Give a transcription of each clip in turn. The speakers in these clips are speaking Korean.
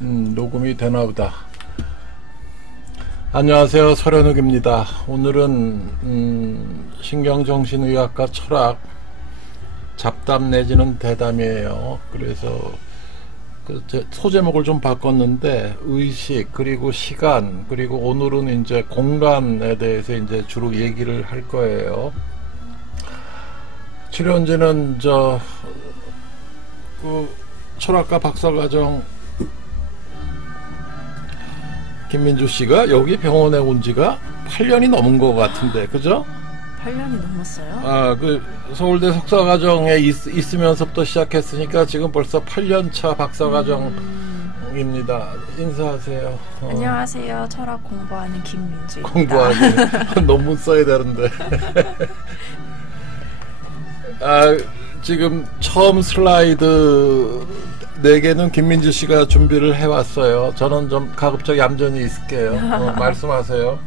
녹음이 되나보다. 안녕하세요, 서련욱입니다. 오늘은 신경정신의학과 철학 잡담 내지는 대담이에요. 그래서 소제목을 좀 바꿨는데 의식 그리고 시간 그리고 오늘은 이제 공간에 대해서 이제 주로 얘기를 할 거예요. 출연진은 철학과 박사과정 김민주 씨가 여기 병원에 온 지가 8년이 넘은 것 같은데, 그죠? 8년이 넘었어요? 아, 서울대 석사과정에 있으면서부터 시작했으니까 지금 벌써 8년차 박사과정입니다. 인사하세요. 안녕하세요. 철학 공부하는 김민주입니다. 공부하기. 논문 써야 되는데. 지금 처음 슬라이드 4개는 김민주 씨가 준비를 해왔어요. 저는 좀 가급적 얌전히 있을게요. 말씀하세요.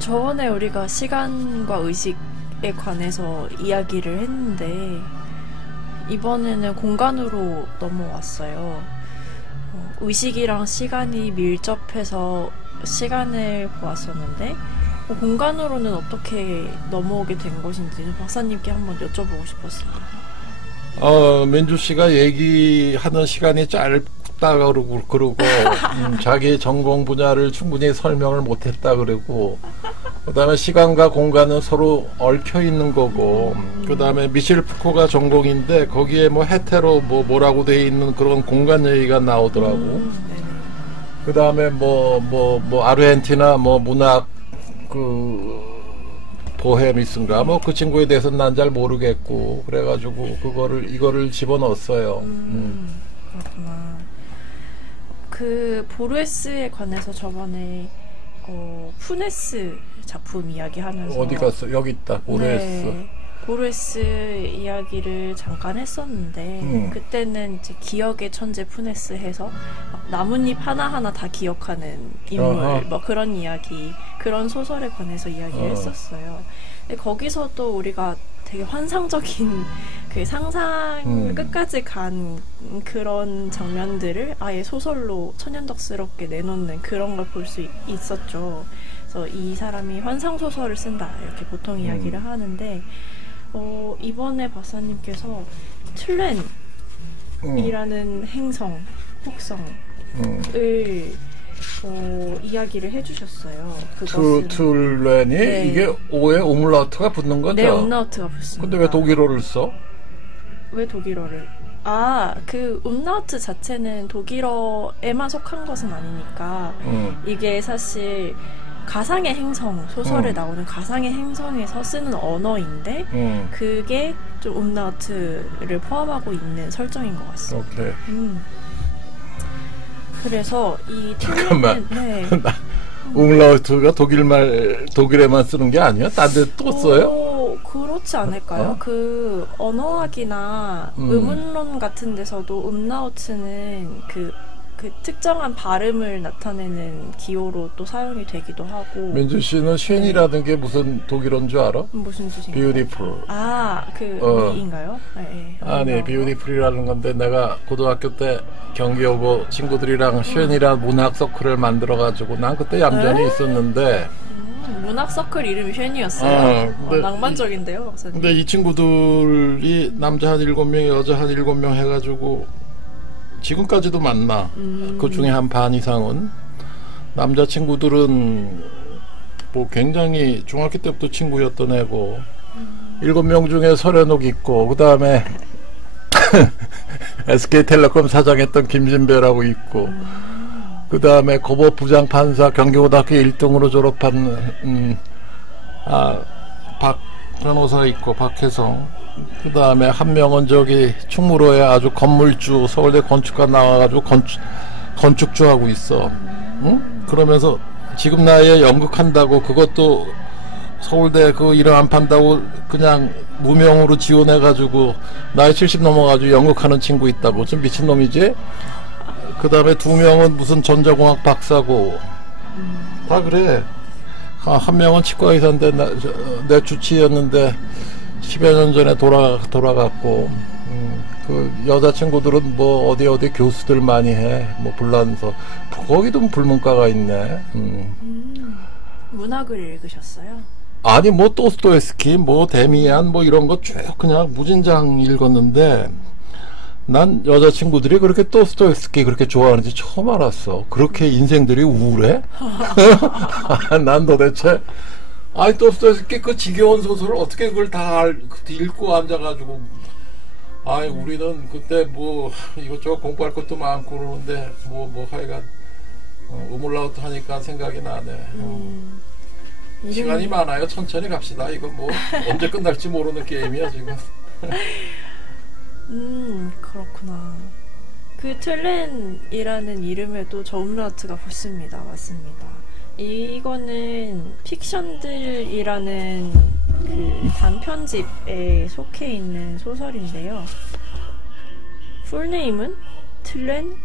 저번에 우리가 시간과 의식에 관해서 이야기를 했는데 이번에는 공간으로 넘어왔어요. 의식이랑 시간이 밀접해서 시간을 보았었는데 공간으로는 어떻게 넘어오게 된 것인지 박사님께 한번 여쭤보고 싶었습니다. 민주 씨가 얘기하는 시간이 짧다 그러고 자기 전공 분야를 충분히 설명을 못했다 그러고, 그 다음에 시간과 공간은 서로 얽혀 있는 거고, 그 다음에 미셸 푸코가 전공인데 거기에 헤테로 뭐라고 돼 있는 그런 공간 얘기가 나오더라고. 그 다음에 아르헨티나 문학 보헤미스인가 그 친구에 대해서는 난 잘 모르겠고, 그래가지고 이거를 집어넣었어요. 그렇구나. 보르헤스에 관해서 저번에 푸네스 작품 이야기하면서 어디 갔어? 여기 있다. 보르헤스. 네, 보르헤스 이야기를 잠깐 했었는데 그때는 이제 기억의 천재 푸네스 해서 나뭇잎 하나하나 다 기억하는 인물 그런 이야기, 그런 소설에 관해서 이야기를 했었어요. 근데 거기서도 우리가 되게 환상적인 상상 끝까지 간 그런 장면들을 아예 소설로 천연덕스럽게 내놓는 그런 걸 볼 수 있었죠. 그래서 이 사람이 환상소설을 쓴다 이렇게 보통 이야기를 하는데 이번에 박사님께서 툴렌이라는 행성, 혹성을 이야기를 해주셨어요. 툴렌이 네. 이게 오에 우물라우트가 붙는 거죠? 네, umlaut가 붙습니다. 근데 왜 독일어를 써? 왜 독일어를? umlaut 자체는 독일어에만 속한 것은 아니니까 이게 사실 가상의 행성, 소설에 나오는 가상의 행성에서 쓰는 언어인데 그게 좀 umlaut를 포함하고 있는 설정인 것 같습니다. 오케이. 그래서 이 잠깐만. 네. umlaut가 독일에만 쓰는 게 아니야? 딴 데 또 써요? 그렇지 않을까요? 언어학이나 의문론 같은 데서도 umlaut는 그 특정한 발음을 나타내는 기호로 또 사용이 되기도 하고. 민주 씨는 쉔이라는 게 무슨 독일어인 줄 알아? 무슨 뜻인가요? beautiful. 미인가요? 네. 아니, beautiful이라는 건데 내가 고등학교 때 경기 오고 친구들이랑 쉔이라는 문학 서클을 만들어가지고 난 그때 얌전히 있었는데. 문학 서클 이름이 쉔이었어요? 낭만적인데요? 근데 이 친구들이 남자 한 7명, 여자 한 7명 해가지고 지금까지도 만나. 그 중에 한 반 이상은 남자친구들은 굉장히 중학교 때부터 친구였던 애고 7명 중에 서련욱 있고, 그 다음에 SK텔레콤 사장했던 김진배라고 있고, 그 다음에 고법 부장판사 경기고등학교 1등으로 졸업한 박 변호사 있고, 박혜성. 그 다음에 한 명은 충무로에 아주 건물주, 서울대 건축과 나와가지고 건축주 하고 있어. 응? 그러면서 지금 나이에 연극한다고, 그것도 서울대 이름 안 판다고 그냥 무명으로 지원해가지고 나이 70 넘어가지고 연극하는 친구 있다고. 좀 미친놈이지? 그 다음에 2명은 무슨 전자공학 박사고. 다 그래. 한 명은 치과의사인데 내 주치의였는데 10여 년 전에 돌아갔고, 그 여자친구들은 뭐 어디 교수들 많이 해. 뭐 불란서. 거기도 불문과가 있네. 문학을 읽으셨어요? 아니 뭐 도스토옙스키, 뭐 데미안 뭐 이런 거 쭉 그냥 무진장 읽었는데 난 여자친구들이 그렇게 도스토옙스키 그렇게 좋아하는지 처음 알았어. 그렇게 인생들이 우울해? 난 도대체 아니 도스토옙스키 그 지겨운 소설을 어떻게 그걸 다 읽고 앉아가지고 아이 우리는 그때 뭐 이것저것 공부할 것도 많고 그러는데 뭐 하여간 우물라우트 하니까 생각이 나네. 시간이 많아요. 천천히 갑시다. 이거 뭐 언제 끝날지 모르는 게임이야 지금. 그렇구나. 그 틀렌이라는 이름에도 저 우물라우트가 붙습니다. 맞습니다. 이거는 픽션들이라는 그 단편집에 속해 있는 소설인데요. 풀네임은 틀렌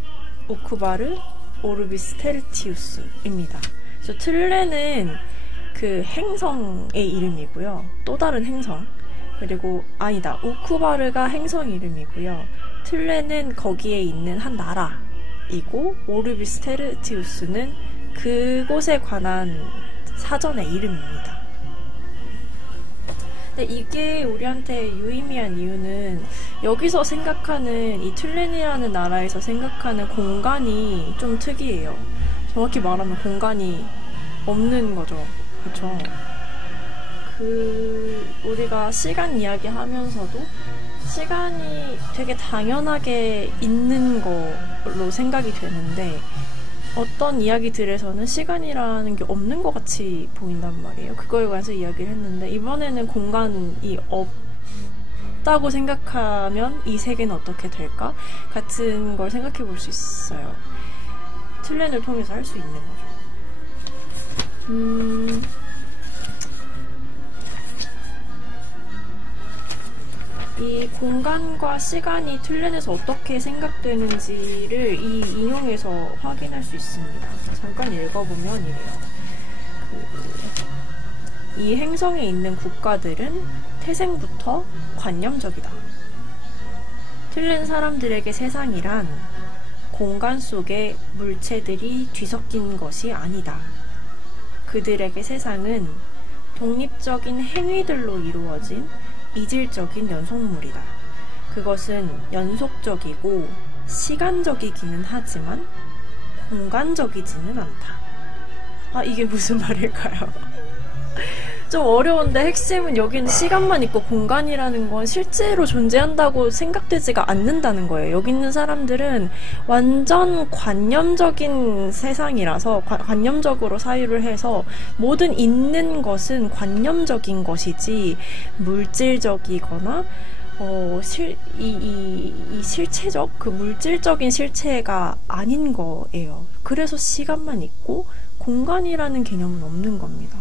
우쿠바르 오르비스 테르티우스입니다. 그래서 틀렌은 그 행성의 이름이고요. 또 다른 행성. 그리고 아니다. 우쿠바르가 행성 이름이고요. 틀렌은 거기에 있는 한 나라이고 오르비스 테르티우스는 그곳에 관한 사전의 이름입니다. 근데 이게 우리한테 유의미한 이유는 여기서 생각하는 이 틀렌이라는 나라에서 생각하는 공간이 좀 특이해요. 정확히 말하면 공간이 없는 거죠. 그렇죠? 우리가 시간 이야기 하면서도 시간이 되게 당연하게 있는 걸로 생각이 되는데 어떤 이야기들에서는 시간이라는 게 없는 것 같이 보인단 말이에요. 그거에 관해서 이야기를 했는데 이번에는 공간이 없다고 생각하면 이 세계는 어떻게 될까? 같은 걸 생각해 볼 수 있어요. 틀렌을 통해서 할 수 있는 거죠. 이 공간과 시간이 틀렌에서 어떻게 생각되는지를 이 인용에서 확인할 수 있습니다. 잠깐 읽어보면 이래요. 이 행성에 있는 국가들은 태생부터 관념적이다. 틀렌 사람들에게 세상이란 공간 속에 물체들이 뒤섞인 것이 아니다. 그들에게 세상은 독립적인 행위들로 이루어진 이질적인 연속물이다. 그것은 연속적이고 시간적이기는 하지만 공간적이지는 않다. 아, 이게 무슨 말일까요? 좀 어려운데 핵심은 여기는 시간만 있고 공간이라는 건 실제로 존재한다고 생각되지가 않는다는 거예요. 여기 있는 사람들은 완전 관념적인 세상이라서 관념적으로 사유를 해서 모든 있는 것은 관념적인 것이지 물질적이거나 이 실체적 그 물질적인 실체가 아닌 거예요. 그래서 시간만 있고 공간이라는 개념은 없는 겁니다.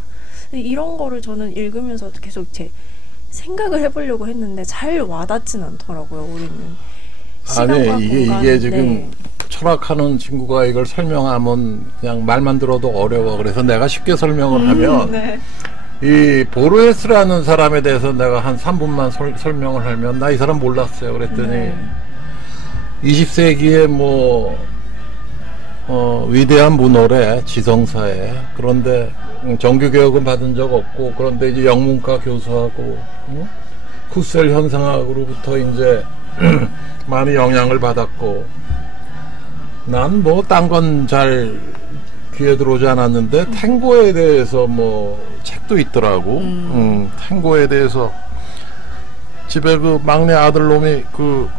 이런 거를 저는 읽으면서 계속 제 생각을 해보려고 했는데 잘 와닿진 않더라고요. 우리는 시간과 아니 공간. 이게 지금 철학하는 친구가 이걸 설명하면 그냥 말만 들어도 어려워. 그래서 내가 쉽게 설명을 하면 네. 이 보르헤스라는 사람에 대해서 내가 한 3분만 설명을 하면 나 이 사람 몰랐어요. 그랬더니 네. 20세기에 뭐 위대한 문호래 지성사에 그런데 정규교육은 받은 적 없고 그런데 이제 영문과 교수하고 후셀 현상학으로부터 이제 많이 영향을 받았고 난 뭐 딴 건 잘 귀에 들어오지 않았는데 탱고에 대해서 뭐 책도 있더라고. 탱고에 대해서 집에 그 막내 아들놈이 그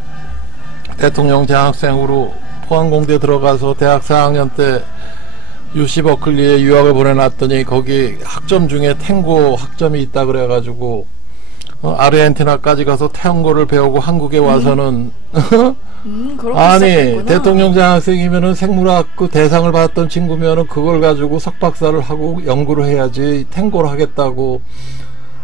대통령 장학생으로 포항공대 들어가서 대학 4학년 때 UC 버클리에 유학을 보내놨더니 거기 학점 중에 탱고 학점이 있다 그래가지고 아르헨티나까지 가서 탱고를 배우고 한국에 와서는 아니 대통령 장학생이면은 생물학 그 대상을 받았던 친구면은 그걸 가지고 석박사를 하고 연구를 해야지 탱고를 하겠다고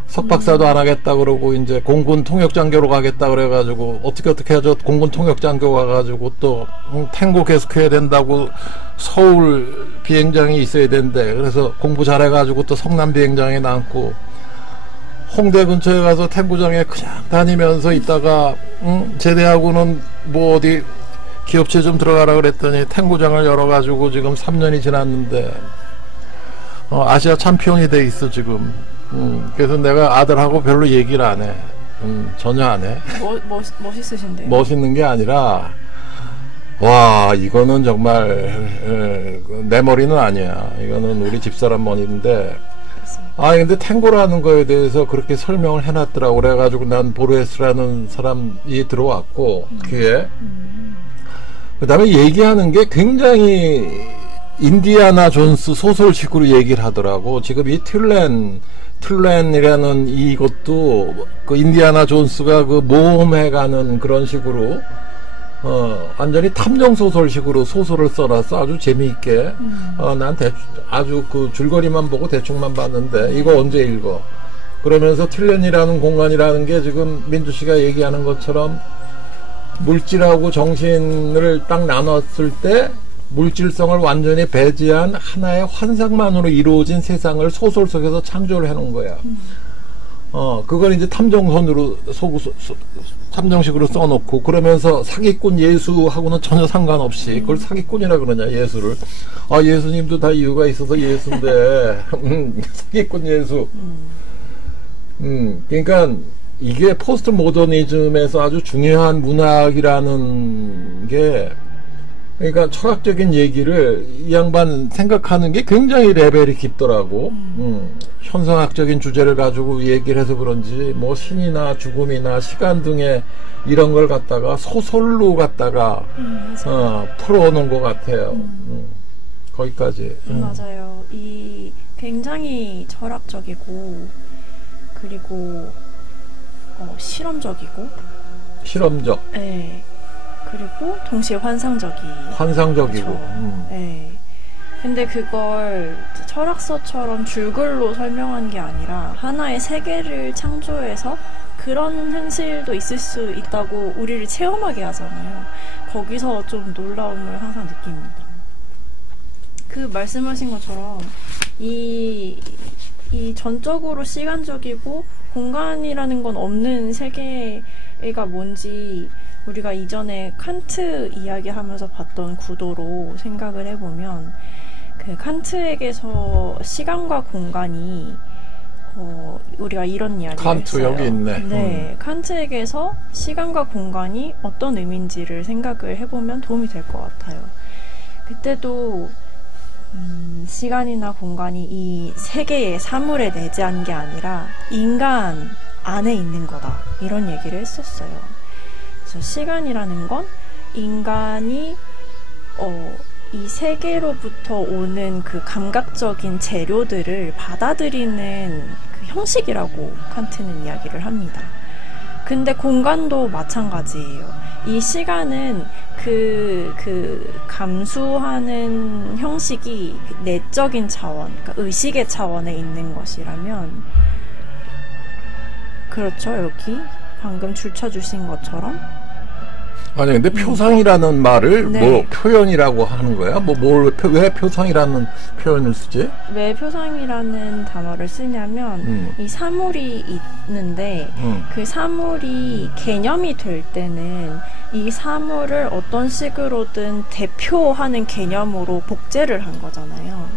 석박사도 안 하겠다 그러고 이제 공군 통역장교로 가겠다 그래가지고 어떻게 하죠? 공군 통역장교 가가지고 또 탱고 계속해야 된다고 서울 비행장이 있어야 된대. 그래서 공부 잘해가지고 또 성남 비행장에 남고 홍대 근처에 가서 탱구장에 그냥 다니면서 있다가 제대하고는 뭐 어디 기업체 좀 들어가라 그랬더니 탱구장을 열어가지고 지금 3년이 지났는데 아시아 챔피언이 돼 있어 지금. 그래서 내가 아들하고 별로 얘기를 안 해. 전혀 안 해. 멋있으신데요? 멋있는 게 아니라 와 이거는 정말 내 머리는 아니야. 이거는 우리 집사람 머리인데 근데 탱고라는 거에 대해서 그렇게 설명을 해놨더라고. 그래가지고 난 보르헤스라는 사람이 들어왔고 귀에 그 다음에 얘기하는 게 굉장히 인디아나 존스 소설식으로 얘기를 하더라고. 지금 이 툴렌이라는 이것도 그 인디아나 존스가 그 모험해가는 그런 식으로 완전히 탐정소설식으로 소설을 써놨어. 아주 재미있게. 난 아주 그 줄거리만 보고 대충만 봤는데, 이거 언제 읽어? 그러면서 틸렌이라는 공간이라는 게 지금 민주 씨가 얘기하는 것처럼 물질하고 정신을 딱 나눴을 때 물질성을 완전히 배제한 하나의 환상만으로 이루어진 세상을 소설 속에서 창조를 해놓은 거야. 그걸 이제 탐정식으로 써놓고, 그러면서 사기꾼 예수하고는 전혀 상관없이, 그걸 사기꾼이라 그러냐, 예수를. 예수님도 다 이유가 있어서 예수인데, 사기꾼 예수. 그러니까, 이게 포스트 모더니즘에서 아주 중요한 문학이라는 게, 그러니까 철학적인 얘기를 이 양반 생각하는 게 굉장히 레벨이 깊더라고. 현상학적인 주제를 가지고 얘기를 해서 그런지 뭐 신이나 죽음이나 시간 등의 이런 걸 갖다가 소설로 갖다가 풀어놓은 것 같아요. 거기까지. 맞아요. 이 굉장히 철학적이고 그리고 실험적. 네. 그리고 동시에 환상적이고. 네. 근데 그걸 철학서처럼 줄글로 설명한 게 아니라 하나의 세계를 창조해서 그런 현실도 있을 수 있다고 우리를 체험하게 하잖아요. 거기서 좀 놀라움을 항상 느낍니다. 그 말씀하신 것처럼 이 전적으로 시간적이고 공간이라는 건 없는 세계가 뭔지 우리가 이전에 칸트 이야기하면서 봤던 구도로 생각을 해보면 그 칸트에게서 시간과 공간이 우리가 이런 이야기를 칸트 했어요. 여기 있네. 네, 칸트에게서 시간과 공간이 어떤 의미인지를 생각을 해보면 도움이 될 것 같아요. 그때도 시간이나 공간이 이 세계의 사물에 내재한 게 아니라 인간 안에 있는 거다, 이런 얘기를 했었어요. 그래서 시간이라는 건 인간이 이 세계로부터 오는 그 감각적인 재료들을 받아들이는 그 형식이라고 칸트는 이야기를 합니다. 근데 공간도 마찬가지예요. 이 시간은 그 감수하는 형식이 내적인 차원, 그러니까 의식의 차원에 있는 것이라면, 그렇죠, 여기 방금 줄쳐주신 것처럼. 아니 근데 표상이라는 말을 네. 뭐 표현이라고 하는 거야? 왜 표상이라는 표현을 쓰지? 왜 표상이라는 단어를 쓰냐면 이 사물이 있는데 그 사물이 개념이 될 때는 이 사물을 어떤 식으로든 대표하는 개념으로 복제를 한 거잖아요.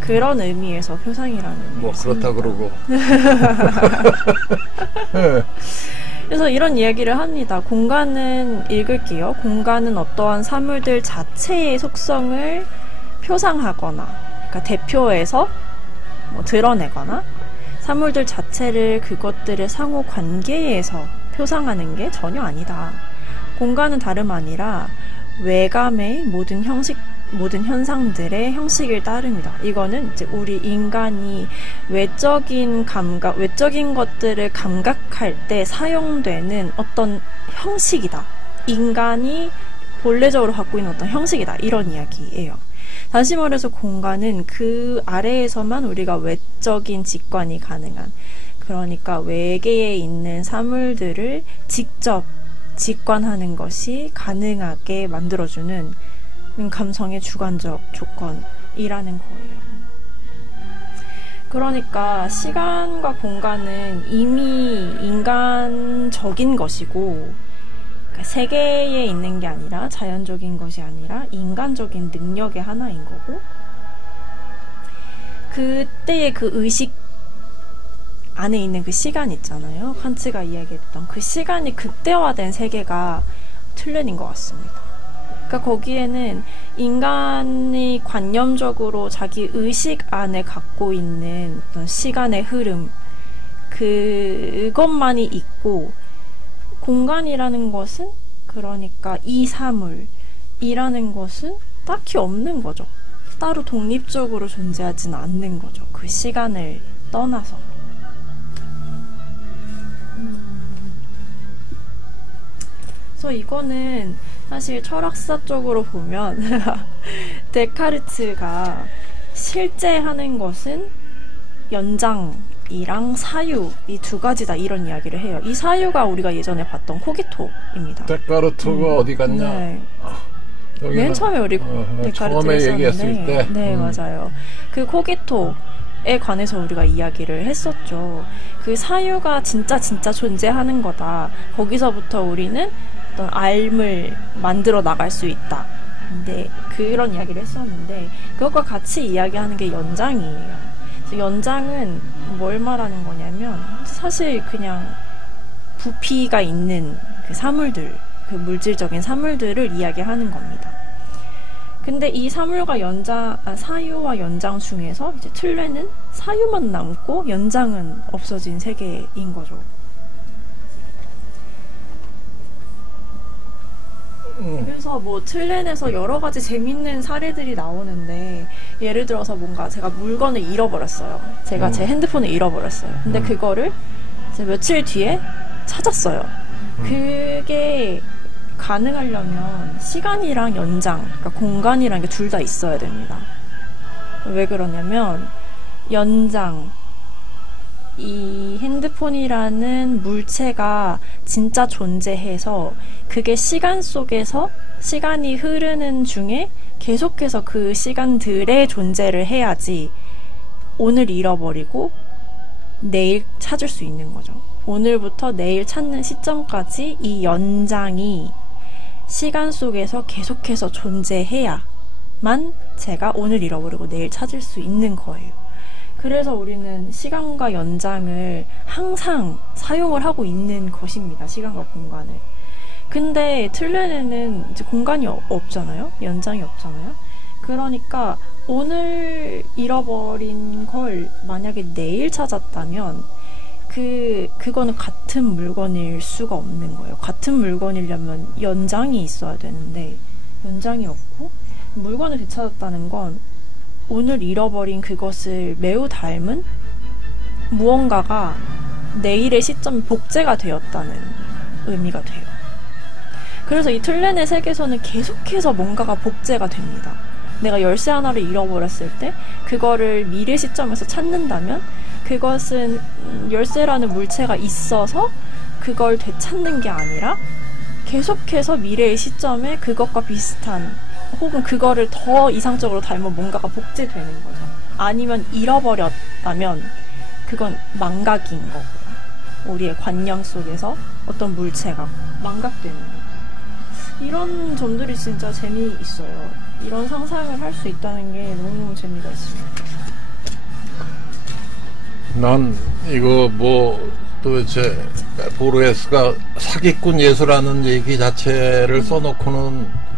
그런 의미에서 표상이라는 뭐 그렇다 그러고. 네. 그래서 이런 이야기를 합니다. 공간은, 읽을게요. 공간은 어떠한 사물들 자체의 속성을 표상하거나, 그러니까 대표해서 드러내거나, 사물들 자체를 그것들의 상호 관계에서 표상하는 게 전혀 아니다. 공간은 다름 아니라 외감의 모든 현상들의 형식을 따릅니다. 이거는 이제 우리 인간이 외적인 감각, 외적인 것들을 감각할 때 사용되는 어떤 형식이다. 인간이 본래적으로 갖고 있는 어떤 형식이다. 이런 이야기예요. 다시 말해서 공간은 그 아래에서만 우리가 외적인 직관이 가능한, 그러니까 외계에 있는 사물들을 직접 직관하는 것이 가능하게 만들어주는 감성의 주관적 조건이라는 거예요. 그러니까 시간과 공간은 이미 인간적인 것이고, 그러니까 세계에 있는 게 아니라 자연적인 것이 아니라 인간적인 능력의 하나인 거고, 그때의 그 의식 안에 있는 그 시간 있잖아요. 칸트가 이야기했던 그 시간이 극대화된 세계가 틀렌인 것 같습니다. 그러니까 거기에는 인간이 관념적으로 자기 의식 안에 갖고 있는 어떤 시간의 흐름, 그것만이 있고, 공간이라는 것은, 그러니까 이사물이라는 것은 딱히 없는 거죠. 따로 독립적으로 존재하지는 않는 거죠. 그 시간을 떠나서. 그래서 이거는 사실 철학사적으로 보면 데카르트가 실제 하는 것은 연장이랑 사유, 이 두 가지다, 이런 이야기를 해요. 이 사유가 우리가 예전에 봤던 코기토입니다. 데카르트가 어디 갔냐? 네. 맨 처음에 우리 데카르트 처음에 얘기했을 때. 네, 맞아요. 그 코기토에 관해서 우리가 이야기를 했었죠. 그 사유가 진짜 존재하는 거다. 거기서부터 우리는 어떤 알을 만들어 나갈 수 있다. 근데 그런 이야기를 했었는데, 그것과 같이 이야기하는 게 연장이에요. 그래서 연장은 뭘 말하는 거냐면, 사실 그냥 부피가 있는 그 사물들, 그 물질적인 사물들을 이야기하는 겁니다. 근데 이 사물과 사유와 연장 중에서 이제 틀레는 사유만 남고 연장은 없어진 세계인 거죠. 그래서 뭐 틀렌에서 여러 가지 재밌는 사례들이 나오는데, 예를 들어서 뭔가 제가 물건을 잃어버렸어요. 제가 제 핸드폰을 잃어버렸어요. 근데 그거를 이제 며칠 뒤에 찾았어요. 그게 가능하려면 시간이랑 연장, 그러니까 공간이랑 게 둘 다 있어야 됩니다. 왜 그러냐면, 연장, 이 핸드폰이라는 물체가 진짜 존재해서 그게 시간 속에서 시간이 흐르는 중에 계속해서 그 시간들의 존재를 해야지 오늘 잃어버리고 내일 찾을 수 있는 거죠. 오늘부터 내일 찾는 시점까지 이 연장이 시간 속에서 계속해서 존재해야만 제가 오늘 잃어버리고 내일 찾을 수 있는 거예요. 그래서 우리는 시간과 연장을 항상 사용을 하고 있는 것입니다. 시간과 공간을. 근데 틀렌에는 이제 공간이 없잖아요. 연장이 없잖아요. 그러니까 오늘 잃어버린 걸 만약에 내일 찾았다면 그거는 같은 물건일 수가 없는 거예요. 같은 물건이려면 연장이 있어야 되는데 연장이 없고, 물건을 되찾았다는 건 오늘 잃어버린 그것을 매우 닮은 무언가가 내일의 시점에 복제가 되었다는 의미가 돼요. 그래서 이 틀렌의 세계에서는 계속해서 뭔가가 복제가 됩니다. 내가 열쇠 하나를 잃어버렸을 때 그거를 미래 시점에서 찾는다면 그것은 열쇠라는 물체가 있어서 그걸 되찾는 게 아니라 계속해서 미래의 시점에 그것과 비슷한 혹은 그거를 더 이상적으로 닮은 뭔가가 복제되는 거죠. 아니면 잃어버렸다면 그건 망각인 거고요. 우리의 관념 속에서 어떤 물체가 망각되는 거예요. 이런 점들이 진짜 재미있어요. 이런 상상을 할 수 있다는 게 너무 재미가 있습니다. 난 이거 뭐 도대체 보르헤스가 사기꾼 예수라는 얘기 자체를 써놓고는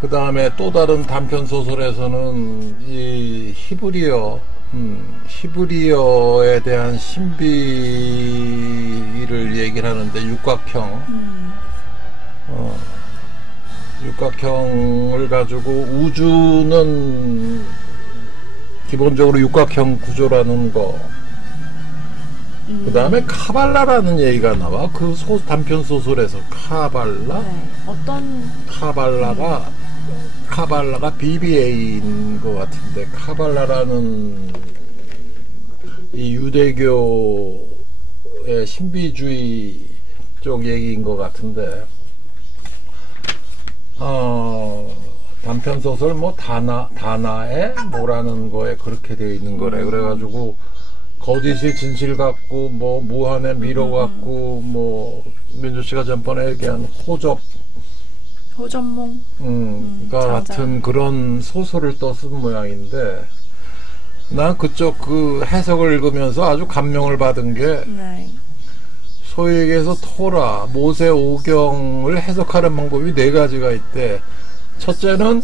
그 다음에 또 다른 단편 소설에서는 이 히브리어에 대한 신비를 얘기를 하는데 육각형을 가지고 우주는 기본적으로 육각형 구조라는 거. 그 다음에 카발라라는 얘기가 나와. 그 단편 소설에서 카발라? 네. 어떤 카발라가 BBA인 것 같은데, 카발라라는 이 유대교의 신비주의 쪽 얘기인 것 같은데, 단편 소설 뭐 다나에 뭐라는 거에 그렇게 되어 있는 거래. 그래가지고 거짓이 진실 같고 뭐 무한의 미로 같고 뭐 민주 씨가 전번에 얘기한 호접몽 같은 그런 소설을 또 쓴 모양인데, 난 그쪽 그 해석을 읽으면서 아주 감명을 받은 게, 네. 소위 얘기해서 토라, 모세 오경을 해석하는 방법이 4가지가 있대. 첫째는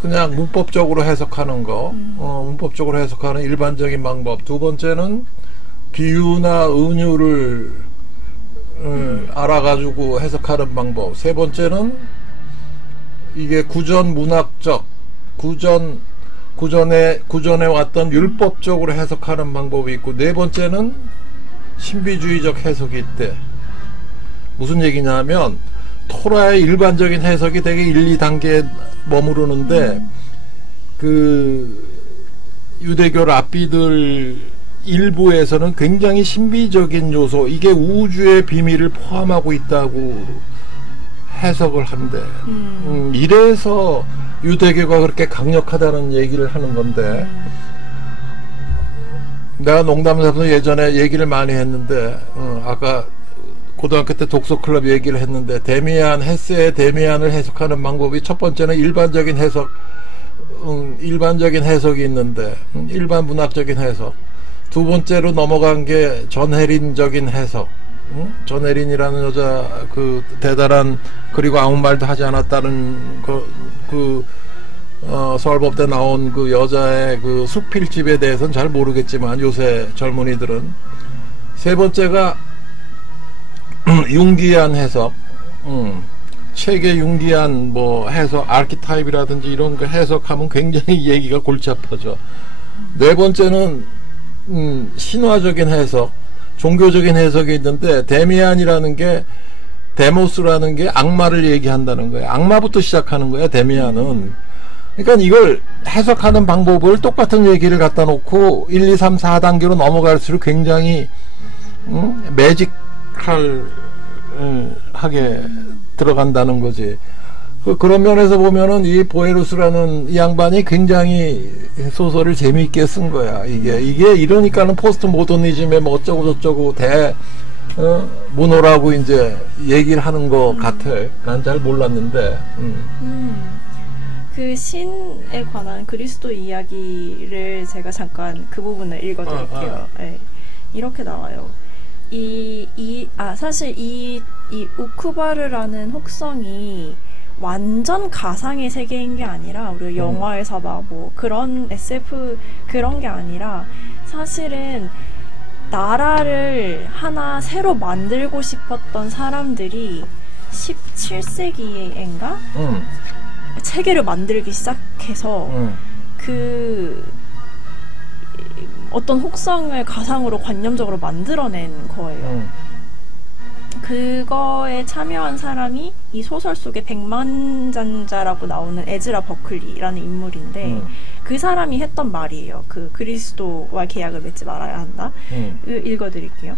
그냥 문법적으로 해석하는 거, 문법적으로 해석하는 일반적인 방법. 두 번째는 비유나 은유를 알아가지고 해석하는 방법. 세 번째는 이게 구전 문학적, 구전에 왔던 율법적으로 해석하는 방법이 있고, 네 번째는 신비주의적 해석이 있대. 무슨 얘기냐면 토라의 일반적인 해석이 되게 1, 2단계에 머무르는데 그 유대교 랍비들 일부에서는 굉장히 신비적인 요소, 이게 우주의 비밀을 포함하고 있다고 해석을 한대. 이래서 유대교가 그렇게 강력하다는 얘기를 하는 건데, 내가 농담삼아서 예전에 얘기를 많이 했는데, 아까 고등학교 때 독서클럽 얘기를 했는데, 헤세의 데미안을 해석하는 방법이 첫 번째는 일반적인 해석이 있는데, 일반 문학적인 해석. 두 번째로 넘어간 게 전혜린적인 해석. 전혜린이라는 여자, 그 대단한, 그리고 아무 말도 하지 않았다는 서울법대 나온 그 여자의 그 수필집에 대해서는 잘 모르겠지만 요새 젊은이들은. 세 번째가 융기한 해석, 책의 융기한 뭐 해석, 아키타입이라든지 이런 거 해석하면 굉장히 얘기가 골치 아파져. 네 번째는 신화적인 해석, 종교적인 해석이 있는데, 데미안이라는 게, 데모스라는 게 악마를 얘기한다는 거예요. 악마부터 시작하는 거야, 데미안은. 그러니까 이걸 해석하는 방법을 똑같은 얘기를 갖다 놓고 1, 2, 3, 4단계로 넘어갈수록 굉장히 매직하게 들어간다는 거지. 그런 면에서 보면은 이 보에루스라는 이 양반이 굉장히 소설을 재미있게 쓴 거야. 이게 이러니까는 포스트 모더니즘에 뭐 어쩌고 저쩌고 문호라고 이제 얘기를 하는 것 같아. 난 잘 몰랐는데. 그 신에 관한 그리스도 이야기를 제가 잠깐 그 부분을 읽어드릴게요. 네. 이렇게 나와요. 사실 이 우쿠바르라는 혹성이 완전 가상의 세계인 게 아니라, 우리 영화에서 막 뭐 그런 SF 그런 게 아니라, 사실은 나라를 하나 새로 만들고 싶었던 사람들이 17세기인가? 체계를 만들기 시작해서 어떤 혹성을 가상으로 관념적으로 만들어낸 거예요. 그거에 참여한 사람이 이 소설 속에 백만장자라고 나오는 에즈라 버클리라는 인물인데, 그 사람이 했던 말이에요. 그 그리스도와 계약을 맺지 말아야 한다. 읽어드릴게요.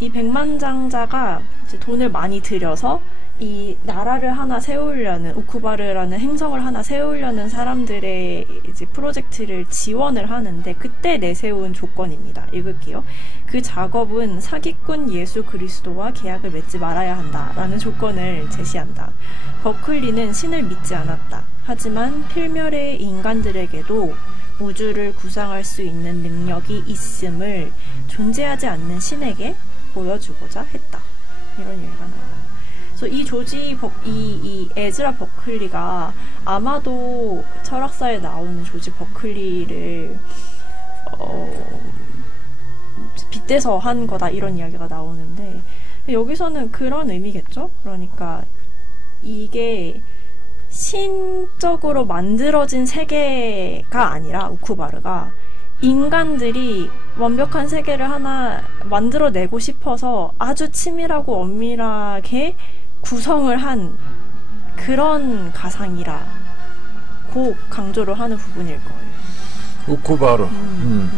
이 백만장자가 이제 돈을 많이 들여서 이 나라를 하나 세우려는, 우쿠바르라는 행성을 하나 세우려는 사람들의 이제 프로젝트를 지원을 하는데, 그때 내세운 조건입니다. 읽을게요. 그 작업은 사기꾼 예수 그리스도와 계약을 맺지 말아야 한다라는 조건을 제시한다. 버클리는 신을 믿지 않았다. 하지만 필멸의 인간들에게도 우주를 구상할 수 있는 능력이 있음을 존재하지 않는 신에게 보여주고자 했다. 이런 얘기가 나와요. 그래서 이 에즈라 버클리가 아마도 철학사에 나오는 조지 버클리를 빗대서 한 거다, 이런 이야기가 나오는데, 여기서는 그런 의미겠죠? 그러니까 이게 신적으로 만들어진 세계가 아니라, 우쿠바르가 인간들이 완벽한 세계를 하나 만들어내고 싶어서 아주 치밀하고 엄밀하게 구성을 한 그런 가상이라고 강조를 하는 부분일 거예요. 우쿠바르.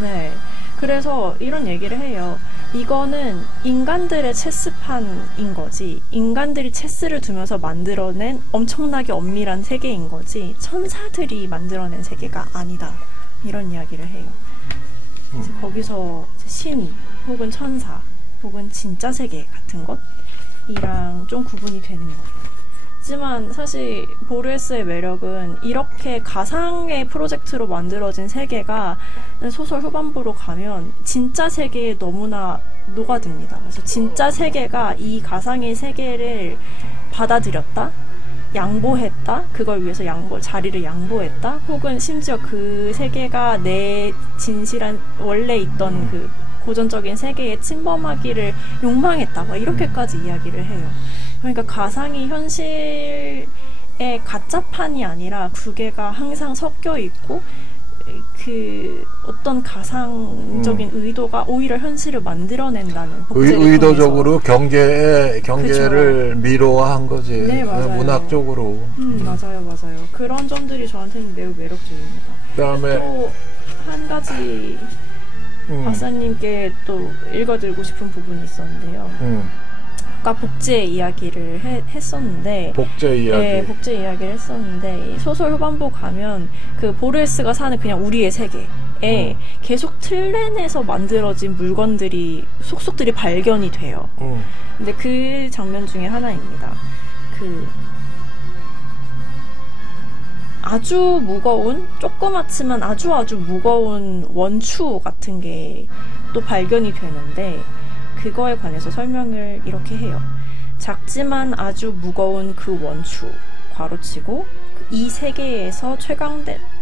네. 그래서 이런 얘기를 해요. 이거는 인간들의 체스판인 거지, 인간들이 체스를 두면서 만들어낸 엄청나게 엄밀한 세계인 거지 천사들이 만들어낸 세계가 아니다, 이런 이야기를 해요. 그래서 거기서 신 혹은 천사 혹은 진짜 세계 같은 것이랑 좀 구분이 되는 거예요. 하지만 사실 보르헤스의 매력은 이렇게 가상의 프로젝트로 만들어진 세계가 소설 후반부로 가면 진짜 세계에 너무나 녹아듭니다. 그래서 진짜 세계가 이 가상의 세계를 받아들였다, 양보했다, 그걸 위해서 자리를 양보했다, 혹은 심지어 그 세계가 내 진실한 원래 있던 그 고전적인 세계에 침범하기를 욕망했다, 막 이렇게까지 이야기를 해요. 그러니까 가상이 현실의 가짜판이 아니라 두 개가 항상 섞여 있고, 그 어떤 가상적인 의도가 오히려 현실을 만들어낸다는, 의도적으로 경계를 그쵸. 미로화한 거지. 네, 맞아요. 문학적으로. 맞아요. 그런 점들이 저한테는 매우 매력적입니다. 그다음에 또 한 가지 박사님께 또 읽어드리고 싶은 부분이 있었는데요. 아까 복제의 이야기를 했었는데, 복제 이야기. 네, 복제 이야기를 했었는데, 소설 후반부 가면 그 보르헤스가 사는 그냥 우리의 세계에 계속 틀렌에서 만들어진 물건들이, 속속들이 발견이 돼요. 근데 그 장면 중에 하나입니다. 그 아주 무거운, 조그맣지만 아주 무거운 원추 같은 게 또 발견이 되는데, 그거에 관해서 설명을 이렇게 해요. 작지만 아주 무거운 그 원추, 괄호치고, 이 세계에서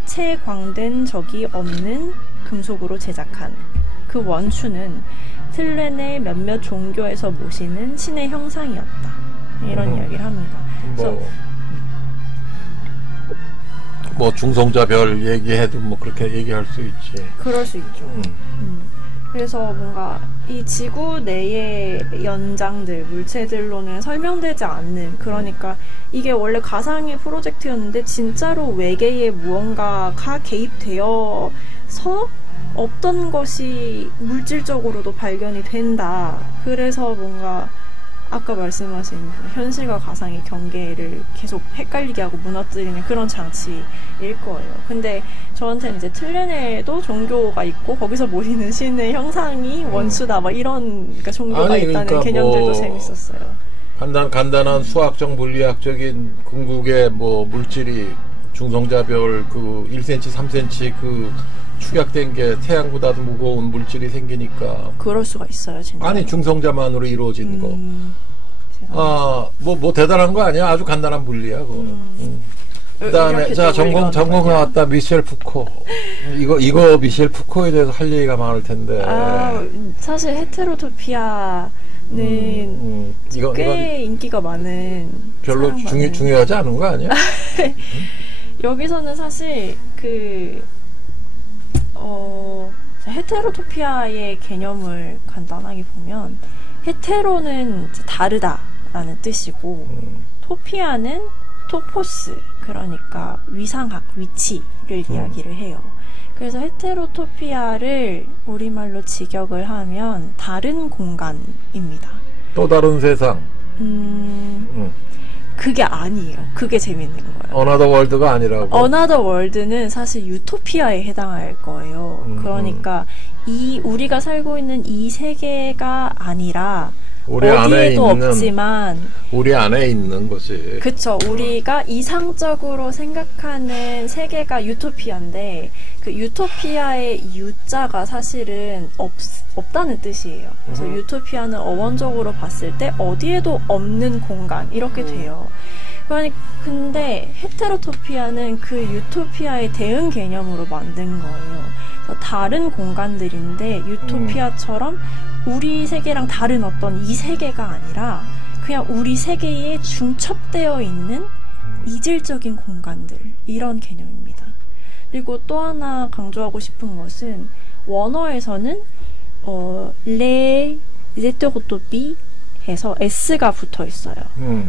채광된 적이 없는 금속으로 제작한 그 원추는 틀렌의 몇몇 종교에서 모시는 신의 형상이었다, 이런 이야기를 합니다. 뭐 중성자별 얘기해도 뭐 그렇게 얘기할 수 있지. 그럴 수 있죠. 그래서 뭔가 이 지구 내의 연장들, 물체들로는 설명되지 않는, 그러니까 이게 원래 가상의 프로젝트였는데 진짜로 외계의 무언가가 개입되어서 없던 것이 물질적으로도 발견이 된다. 그래서 뭔가 아까 말씀하신 현실과 가상의 경계를 계속 헷갈리게 하고 무너뜨리는 그런 장치일 거예요. 근데 저한테는 이제 틀렌에도 종교가 있고 거기서 모이는 신의 형상이 원수다, 막 이런, 그러니까 종교가 있다는 그러니까 개념들도 뭐 재밌었어요. 간단한 수학적 물리학적인 궁극의 뭐 물질이 중성자별 그 1cm, 3cm 그 축약된 게 태양보다도 무거운 물질이 생기니까. 그럴 수가 있어요, 진짜. 아니, 중성자만으로 이루어진 거. 뭐 대단한 거 아니야? 아주 간단한 물리야, 그거는. 그다음에 자, 전공 나왔다. 미셸 푸코. 이거 미셸 푸코에 대해서 할 얘기가 많을 텐데. 사실 헤테로토피아는 꽤 인기가 많은, 별로 중요하지 않은 거 아니야? 여기서는 사실 헤테로토피아의 개념을 간단하게 보면, 헤테로는 다르다라는 뜻이고, 토피아는 토포스, 그러니까 위상학, 위치를 이야기를 해요. 그래서 헤테로토피아를 우리말로 직역을 하면 다른 공간입니다. 또 다른 세상. 그게 아니에요. 그게 재밌는 거예요. 어나더 월드가 아니라고? 어나더 월드는 사실 유토피아에 해당할 거예요. 그러니까 우리가 살고 있는 이 세계가 아니라 우리 어디에도 없지만 우리 안에 있는 거지. 그쵸. 우리가 이상적으로 생각하는 세계가 유토피아인데, 그 유토피아의 유자가 사실은 없다는 뜻이에요. 그래서 유토피아는 어원적으로 봤을 때 어디에도 없는 공간, 이렇게 돼요. 근데 헤테로토피아는 그 유토피아의 대응 개념으로 만든 거예요. 그래서 다른 공간들인데 유토피아처럼 우리 세계랑 다른 어떤 이 세계가 아니라 그냥 우리 세계에 중첩되어 있는 이질적인 공간들, 이런 개념입니다. 그리고 또 하나 강조하고 싶은 것은, 원어에서는 레 헤테로토피 해서 S가 붙어 있어요.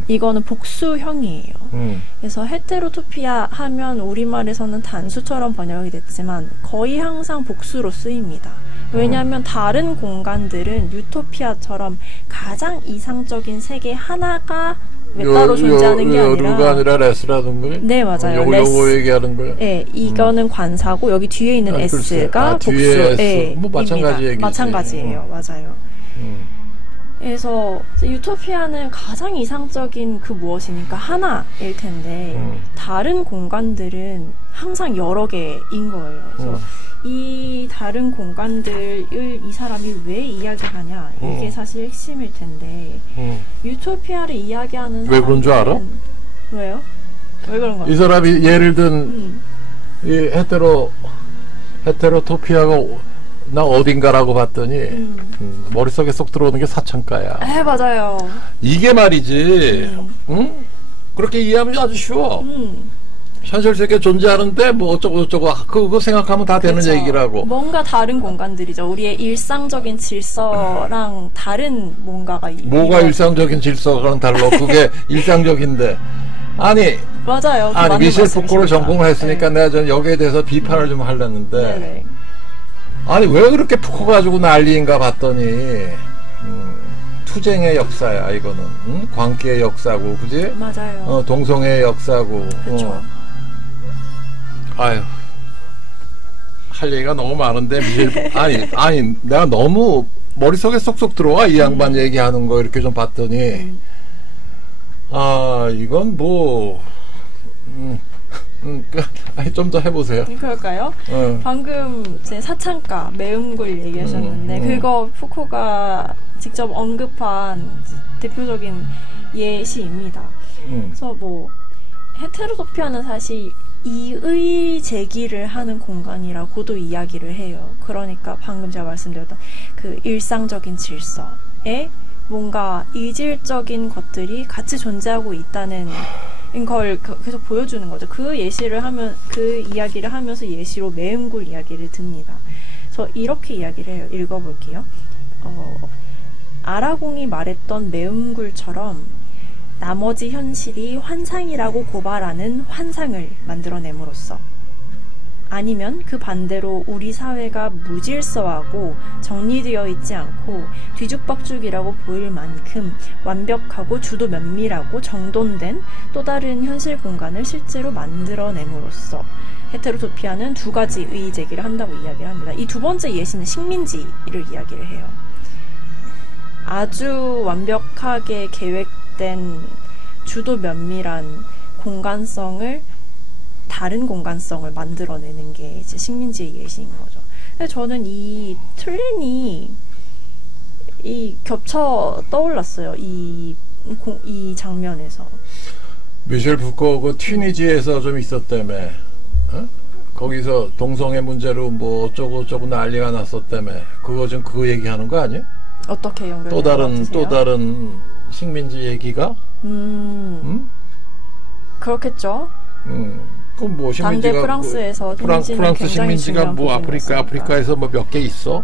이거는 복수형이에요. 그래서 헤테로토피아 하면 우리말에서는 단수처럼 번역이 됐지만 거의 항상 복수로 쓰입니다. 왜냐하면 다른 공간들은 유토피아처럼 가장 이상적인 세계 하나가 따로 존재하는 게 아니라 루가 아니라 레스라는 거예요? 네, 맞아요. 요거 얘기하는 거예요? 네, 이거는 관사고 여기 뒤에 있는 S가 복수. 네, 뭐 마찬가지 얘기지. 마찬가지예요. 맞아요. 그래서 유토피아는 가장 이상적인 그 무엇이니까 하나일 텐데 다른 공간들은 항상 여러 개인 거예요. 그래서 이 다른 공간들을 이 사람이 왜 이야기하냐 이게 사실 핵심일 텐데 유토피아를 이야기하는 왜 그런 줄 알아? 왜요? 왜 그런 거야? 이 사람이 예를 든 이 헤테로토피아가 나 어딘가라고 봤더니 머릿속에 쏙 들어오는 게 사창가야. 네, 맞아요. 이게 말이지. 응? 그렇게 이해하면 아주 쉬워. 현실 세계 존재하는데 뭐 어쩌고 그거 생각하면 다 되는 그렇죠. 얘기라고. 뭔가 다른 공간들이죠. 우리의 일상적인 질서랑 다른 뭔가가 뭐가 일상적인 질서가는 달라. 그게 일상적인데. 아니 맞아요. 아니 미셸 푸코를 전공을 했으니까 네. 내가 전 여기에 대해서 비판을 좀 하려는데 네네. 아니 왜 그렇게 푸코 가지고 난리인가 봤더니 투쟁의 역사야 이거는. 광기의 역사고 그지? 맞아요. 동성애의 역사고. 그렇죠. 아유 할 얘기가 너무 많은데 미셸 아니 내가 너무 머릿속에 쏙쏙 들어와 이 양반 얘기하는 거 이렇게 좀 봤더니 아 이건 뭐 좀 더 해보세요. 그럴까요? 방금 제 사창가 매운굴 얘기하셨는데 그거 푸코가 직접 언급한 대표적인 예시입니다. 그래서 뭐 헤테로토피아는 사실 이의 제기를 하는 공간이라고도 이야기를 해요. 그러니까 방금 제가 말씀드렸던 그 일상적인 질서에 뭔가 이질적인 것들이 같이 존재하고 있다는 걸 계속 보여주는 거죠. 그 이야기를 하면서 예시로 매음굴 이야기를 듭니다. 그래서 이렇게 이야기를 해요. 읽어볼게요. 아라공이 말했던 매음굴처럼 나머지 현실이 환상이라고 고발하는 환상을 만들어냄으로써 아니면 그 반대로 우리 사회가 무질서하고 정리되어 있지 않고 뒤죽박죽이라고 보일 만큼 완벽하고 주도 면밀하고 정돈된 또 다른 현실 공간을 실제로 만들어냄으로써 헤테로토피아는 두 가지 의의 제기를 한다고 이야기를 합니다. 이 두 번째 예시는 식민지를 이야기를 해요. 아주 완벽하게 계획된 주도 면밀한 공간성을 다른 공간성을 만들어내는 게 이제 식민지의 예시인 거죠. 근데 저는 이 틀린이 겹쳐 떠올랐어요. 이 장면에서. 미셸 푸코 그 튀니지에서 좀 있었다며. 거기서 동성애 문제로 뭐 어쩌고 난리가 났었다며. 그거 얘기하는 거 아니에요? 어떻게 연결? 또 다른 식민지 얘기가? 그렇겠죠. 그럼 뭐 식민지가 당대 프랑스에서 프랑스 식민지가 뭐 아프리카에서 뭐 몇 개 있어?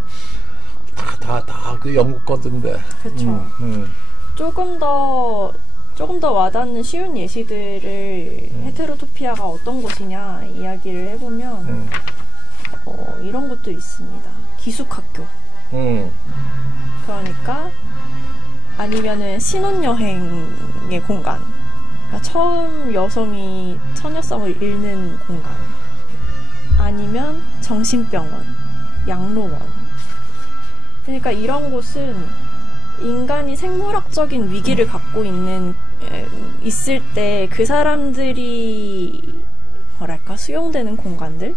다 그 영국 거던데. 그렇죠. 조금 더 와닿는 쉬운 예시들을 헤테로토피아가 어떤 곳이냐 이야기를 해보면 이런 것도 있습니다. 기숙학교. 그러니까 아니면은 신혼여행의 공간. 그러니까 처음 여성이 처녀성을 잃는 공간. 아니면 정신병원, 양로원. 그러니까 이런 곳은 인간이 생물학적인 위기를 갖고 있을 때 그 사람들이 수용되는 공간들,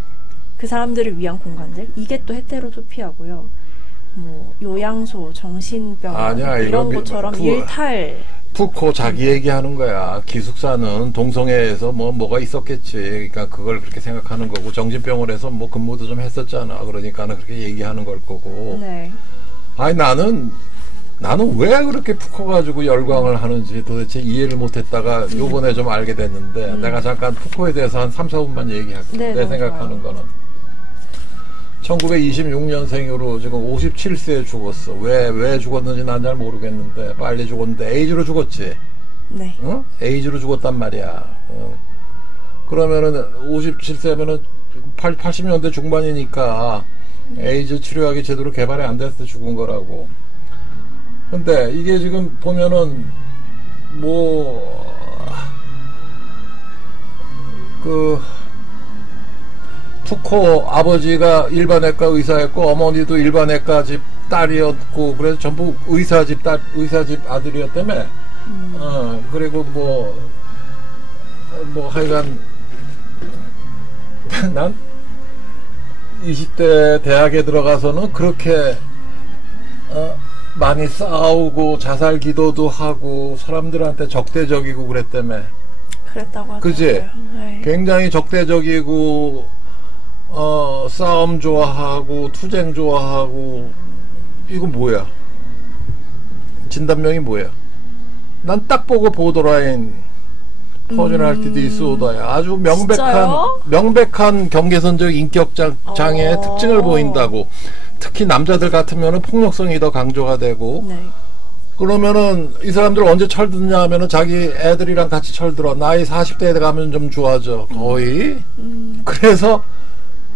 그 사람들을 위한 공간들, 이게 또 헤테로토피아고요. 뭐 요양소, 정신병원 아니야, 이런 것처럼 일탈. 푸코 자기 얘기하는 거야. 기숙사는 동성애에서 뭐가 있었겠지. 그러니까 그걸 그렇게 생각하는 거고 정신병원에서 뭐 근무도 좀 했었잖아. 그러니까는 그렇게 얘기하는 걸 거고. 네. 아니 나는 왜 그렇게 푸코 가지고 열광을 하는지 도대체 이해를 못했다가 요번에 좀 알게 됐는데 내가 잠깐 푸코에 대해서 한 3, 4분만 얘기할게. 네, 내 생각하는 거는 1926년생으로 지금 57세에 죽었어. 왜 죽었는지 난 잘 모르겠는데 빨리 죽었는데 에이즈로 죽었지. 네. 응? 에이즈로 죽었단 말이야. 그러면은 57세면은 80년대 중반이니까 에이즈 치료약이 제대로 개발이 안 돼서 죽은 거라고. 근데 이게 지금 보면은 푸코 아버지가 일반외과 의사였고 어머니도 일반외과 집 딸이었고 그래서 전부 의사 집 아들이었다며. 그리고 하여간 난 20대 대학에 들어가서는 그렇게 많이 싸우고 자살 기도도 하고 사람들한테 적대적이고 그랬다며. 그랬다고 하더라고요. 그지? 네. 굉장히 적대적이고 싸움 좋아하고 투쟁 좋아하고. 이거 뭐야? 진단명이 뭐야? 난 딱 보고 보더라인 퍼스널리티 디스오더야. 아주 명백한 경계선적 인격 장애의 특징을 보인다고. 특히 남자들 같으면은 폭력성이 더 강조가 되고. 네. 그러면은 이 사람들 언제 철드냐 하면은 자기 애들이랑 같이 철들어. 나이 40대에 가면 좀 좋아져. 거의. 그래서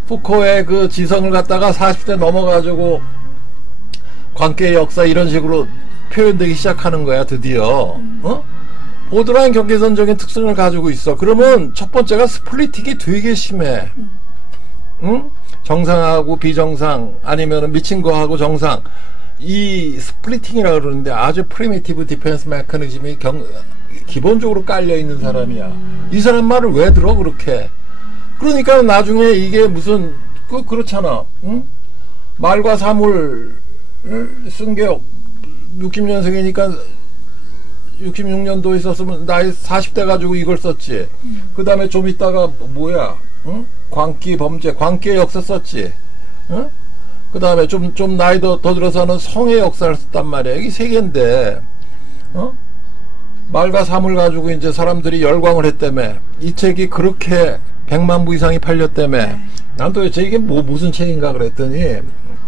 푸코의 그 지성을 갖다가 40대 넘어가지고 관계의 역사 이런 식으로 표현되기 시작하는 거야, 드디어. 보드라인 경계선적인 특성을 가지고 있어. 그러면 첫 번째가 스플리팅이 되게 심해. 응? 정상하고 비정상, 아니면 미친 거하고 정상. 이 스플리팅이라고 그러는데 아주 프리미티브 디펜스 메커니즘이 기본적으로 깔려 있는 사람이야. 이 사람 말을 왜 들어, 그렇게? 그러니까 나중에 이게 무슨, 그렇잖아. 응? 말과 사물 쓴 게 60년생이니까 66년도에 있었으면 나이 40대 가지고 이걸 썼지. 그 다음에 좀 있다가 뭐야? 응? 광기 범죄, 광기의 역사 썼지. 응? 그 다음에 좀 나이 더 들어서는 성의 역사를 썼단 말이야. 이게 세 개인데, 말과 사물 가지고 이제 사람들이 열광을 했다며. 이 책이 그렇게 100만 부 이상이 팔렸다며. 난 도대체 이게 무슨 책인가 그랬더니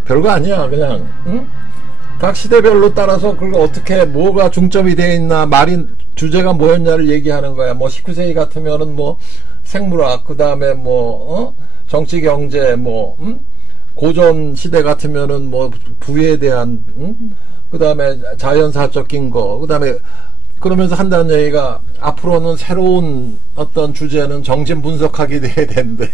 별거 아니야. 그냥, 응? 각 시대별로 따라서 그걸 어떻게 뭐가 중점이 되어 있나, 말이 주제가 뭐였냐를 얘기하는 거야. 19세기 같으면은 생물학, 그 다음에 정치 경제, 고전 시대 같으면은 부에 대한, 그 다음에 자연사적 근거, 그 다음에 그러면서 한다는 얘기가 앞으로는 새로운 어떤 주제는 정신 분석학이 돼야 되는데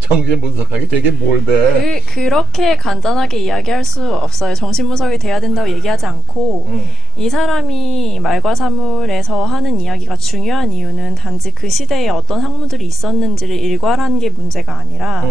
정신 분석학이 되게 뭘 돼? 그렇게 간단하게 이야기할 수 없어요. 정신 분석이 돼야 된다고 얘기하지 않고 이 사람이 말과 사물에서 하는 이야기가 중요한 이유는 단지 그 시대에 어떤 학문들이 있었는지를 일괄하는 게 문제가 아니라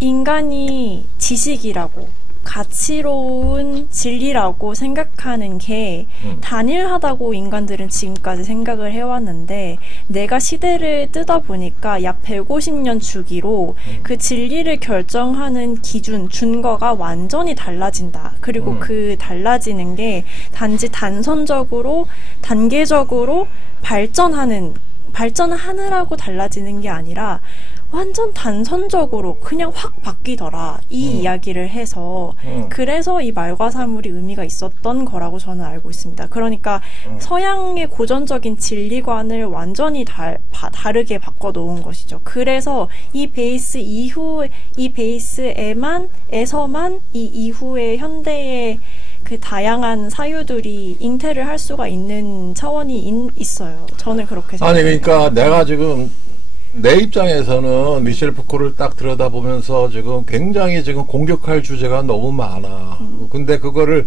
인간이 지식이라고 가치로운 진리라고 생각하는 게 단일하다고 인간들은 지금까지 생각을 해왔는데, 내가 시대를 뜯어보니까 약 150년 주기로 그 진리를 결정하는 기준, 준거가 완전히 달라진다. 그리고 그 달라지는 게 단지 단계적으로 발전하느라고 달라지는 게 아니라 완전 단선적으로 그냥 확 바뀌더라. 이 이야기를 해서 그래서 이 말과 사물이 의미가 있었던 거라고 저는 알고 있습니다. 그러니까 서양의 고전적인 진리관을 완전히 다르게 바꿔놓은 것이죠. 그래서 이 베이스에서만 이 이후의 현대의 그 다양한 사유들이 잉태를 할 수가 있는 차원이 있어요. 저는 그렇게 생각합니다. 아니 그러니까 내가 지금 내 입장에서는 미셸 푸코를 딱 들여다보면서 지금 굉장히 지금 공격할 주제가 너무 많아. 근데 그거를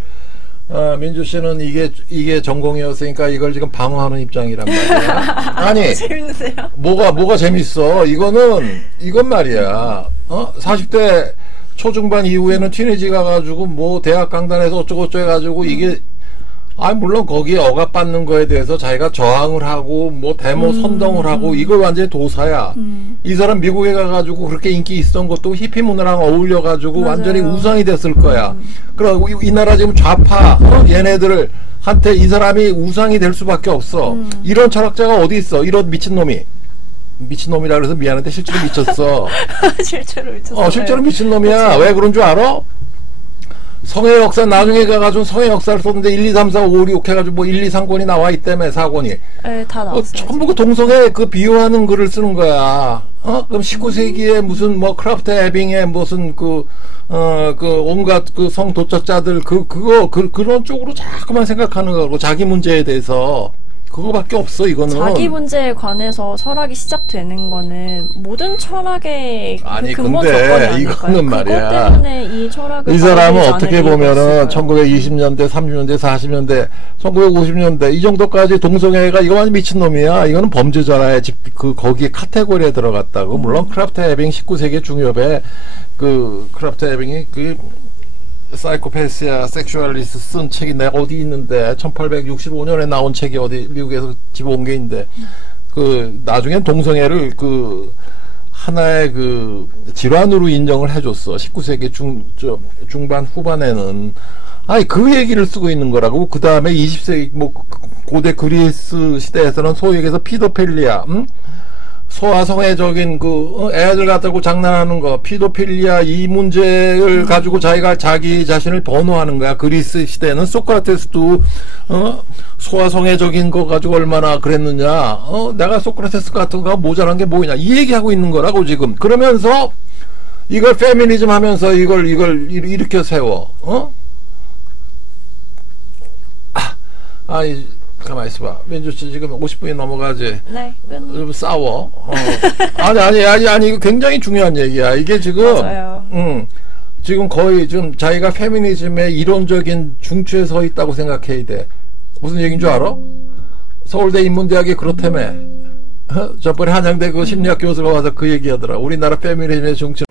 민주 씨는 이게 전공이었으니까 이걸 지금 방어하는 입장이란 말이야. 아니 재밌으세요? 뭐가 재밌어? 이건 말이야. 40대 초중반 이후에는 튀니지 가가지고 대학 강단에서 어쩌고저쩌고 해가지고 이게 물론 거기에 억압받는 거에 대해서 자기가 저항을 하고 데모 선동을 하고 이걸 완전히 도사야. 이 사람 미국에 가가지고 그렇게 인기 있었던 것도 히피 문화랑 어울려가지고 맞아요. 완전히 우상이 됐을 거야. 그리고 이 나라 지금 좌파 얘네들을 한테 이 사람이 우상이 될 수밖에 없어. 이런 철학자가 어디 있어? 이런 미친놈이. 미친놈이라 그래서 미안한데 실제로 미쳤어. 실제로 미쳤어요. 실제로 미친놈이야. 왜 그런 줄 알아? 성의 역사 나중에 가가지고 성의 역사를 썼는데 1, 2, 3, 4, 5, 6 해가지고 뭐 1, 2, 3권이 나와 있다며 4권이. 네, 다 나왔어요. 전부 그 동성애 그 비유하는 글을 쓰는 거야. 그럼 19세기에 무슨 뭐 크라프트 에빙의 무슨 그 온갖 그 성도적자들 그런 쪽으로 자꾸만 생각하는 거고 자기 문제에 대해서. 그거밖에 없어. 이거는 자기 문제에 관해서 철학이 시작되는 거는 모든 철학의 아니 그 근본 근데 조건이 아닐까요? 이거는 말이야. 그것 때문에 이 철학을 이 사람은 어떻게 않을 이유가 보면은 있을까요? 1920년대, 30년대, 40년대, 1950년대 이 정도까지 동성애가 이거 완전 미친놈이야. 이거는 범죄잖아요. 거기 카테고리에 들어갔다고. 물론 크라프트 에빙 19세기 중엽에 그 크라프트 에빙이 그 사이코패스야 섹슈얼리스 쓴 책이 내가 어디 있는데 1865년에 나온 책이 어디 미국에서 집어온 게 있는데 그 나중엔 동성애를 그 하나의 그 질환으로 인정을 해줬어. 19세기 중반 후반에는 아니 그 얘기를 쓰고 있는 거라고. 그 다음에 20세기 뭐 고대 그리스 시대에서는 소위 얘기해서 피도필리아, 소아성애적인 그 애들 갖다고 장난하는 거, 피도필리아 이 문제를 가지고 자기 자신을 변호하는 거야. 그리스 시대는 소크라테스도 소아성애적인 거 가지고 얼마나 그랬느냐. 내가 소크라테스 같은 거 모자란 게 뭐냐 이 얘기하고 있는 거라고 지금. 그러면서 이걸 페미니즘 하면서 이걸 일으켜 세워. 아니 가만히 있어봐. 민주씨 지금 50분이 넘어가지. 네. 좀 싸워. 아니 이거 굉장히 중요한 얘기야. 이게 지금 맞아요. 지금 거의 좀 자기가 페미니즘의 이론적인 중추에 서 있다고 생각해야 돼. 무슨 얘기인 줄 알아? 서울대 인문대학이 그렇다며. 저번에 한양대 그 심리학 교수가 와서 그 얘기하더라. 우리나라 페미니즘의 중추